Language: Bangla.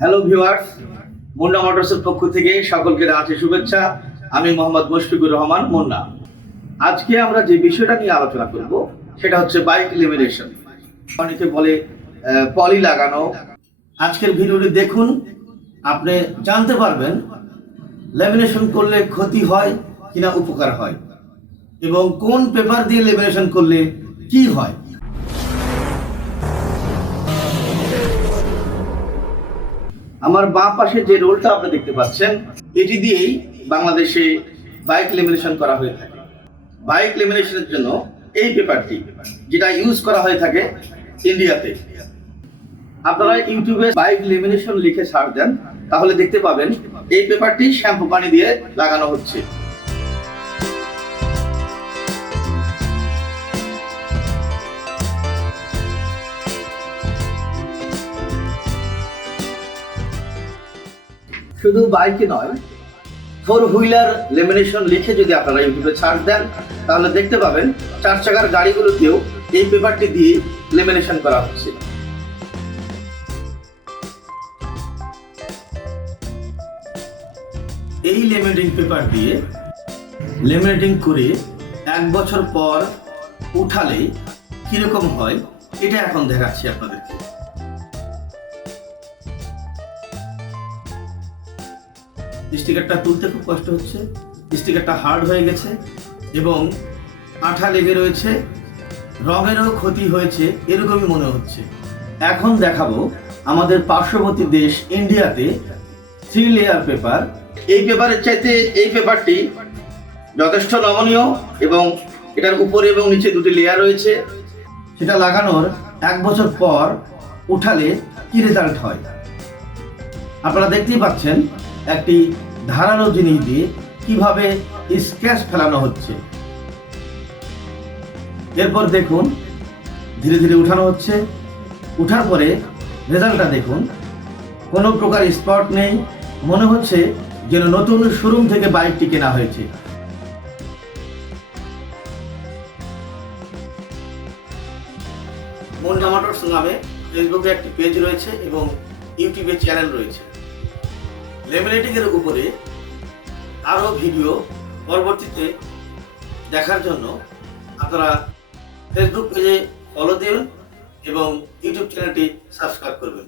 হ্যালো ভিউয়ার্স, মুন্না মোটরসের পক্ষ থেকে সকলকে জানাচ্ছি শুভেচ্ছা। আমি মোহাম্মদ মুশফিকুর রহমান মুন্না। আজকে আমরা যে বিষয়টা নিয়ে আলোচনা করব সেটা হচ্ছে বাইক লেমিনেশন, অনেকে বলে পলি লাগানো। আজকের ভিডিওটি দেখুন, আপনি জানতে পারবেন লেমিনেশন করলে ক্ষতি হয় কিনা উপকার হয়, এবং কোন পেপার দিয়ে লেমিনেশন করলে কি হয়। আমার বাঁ পাশে যে রোলটা আপনি দেখতে পাচ্ছেন, এটি দিয়েই বাংলাদেশে বাইক লেমিনেশন করা হয়ে থাকে। বাইক লেমিনেশনের জন্য এই পেপারটি যেটা ইউজ করা হয়ে থাকে ইন্ডিয়াতে। আপনারা ইউটিউবে বাইক লেমিনেশন লিখে সার্চ দেন, তাহলে দেখতে পাবেন এই পেপারটি শ্যাম্পু পানি দিয়ে লাগানো হচ্ছে। শুধু বাইকে নয়, 4 হুইলার লেমিনেশন লিখে যদি আপনারা ইউটিউবে সার্চ দেন, তাহলে দেখতে পাবেন 4 চাকার গাড়িগুলোতেও এই পেপারটি দিয়ে লেমিনেশন করা হচ্ছে। এই লেমিনেটিং পেপার দিয়ে লেমিনেটিং করে 1 বছর পর উঠালে কিরকম হয় এটা এখন দেখাচ্ছি আপনাদেরকে। স্টিকারটা তুলতে খুব কষ্ট হচ্ছে, স্টিকারটা হার্ড হয়ে গেছে এবং আঠা লেগে রয়েছে, রঙেরও ক্ষতি হয়েছে এরকমই মনে হচ্ছে। এখন দেখাবো আমাদের পার্শ্ববর্তী দেশ ইন্ডিয়াতে 3 লেয়ার পেপার। এই পেপারের চাইতে এই পেপারটি যথেষ্ট নমনীয় এবং এটার উপরে এবং নিচে 2টি লেয়ার রয়েছে। সেটা লাগানোর 1 বছর পর উঠালে কি রেজাল্ট হয় আপনারা দেখতেই পাচ্ছেন। একটি ধারালো জিনিস দিয়ে কিভাবে স্কেচ ফেলানো হচ্ছে। এরপর দেখুন ধীরে ধীরে উঠানো হচ্ছে। উঠার পরে রেজাল্টটা দেখুন, কোনো প্রকার স্পট নেই, মনে হচ্ছে যেন নতুন শোরুম থেকে বাইকটি কেনা হয়েছে। মুন্না মোটরস নামে ফেসবুকে একটি পেজ রয়েছে এবং ইউটিউবে চ্যানেল রয়েছে। লেমিনেটিং এর উপরে আরো ভিডিও পরবর্তীতে দেখার জন্য আপনারা ফেসবুক পেজে ফলো দিন এবং ইউটিউব চ্যানেলটি সাবস্ক্রাইব করবেন।